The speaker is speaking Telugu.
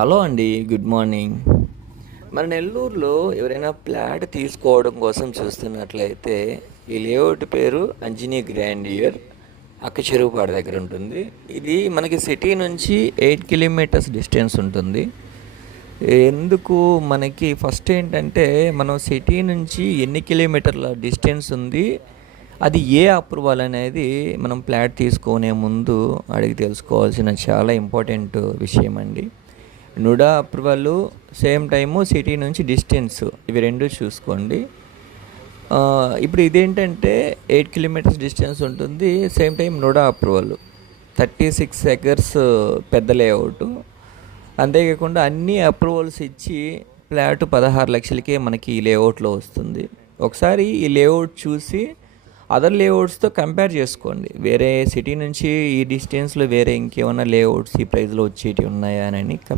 హలో అండి. Good morning. మన నెల్లూరులో ఎవరైనా ఫ్లాట్ తీసుకోవడం కోసం చూస్తున్నట్లయితే ఈ లేఅవుట్ పేరు అంజనీ గ్రాండియర్ అక్కచెరువుపాడు దగ్గర ఉంటుంది. ఇది మనకి సిటీ నుంచి 8 కిలోమీటర్స్ డిస్టెన్స్ ఉంటుంది. ఎందుకు మనకి ఫస్ట్ ఏంటంటే మనం సిటీ నుంచి ఎన్ని కిలోమీటర్ల డిస్టెన్స్ ఉంది, అది ఏ అప్రూవల్ అనేది మనం ఫ్లాట్ తీసుకునే ముందు అడిగి తెలుసుకోవాల్సిన చాలా ఇంపార్టెంట్ విషయం అండి. NUDA approval, same time city నుంచి డిస్టెన్స్, ఇవి రెండు చూసుకోండి. ఇప్పుడు ఇదేంటంటే 8 కిలోమీటర్స్ డిస్టెన్స్ ఉంటుంది. Same time NUDA approval 36 acres పెద్ద లేఅవుట్. అంతేకాకుండా అన్ని అప్రూవల్స్ ఇచ్చి ఫ్లాట్ 16 లక్షలకే మనకి ఈ లేఅవుట్లో వస్తుంది. ఒకసారి ఈ లేఅవుట్ చూసి అదర్ లేఅవుట్స్తో కంపేర్ చేసుకోండి. వేరే సిటీ నుంచి ఈ డిస్టెన్స్లో వేరే ఇంకేమైనా లేఅవుట్స్ ఈ ప్రైస్లో వచ్చేటివి ఉన్నాయా అని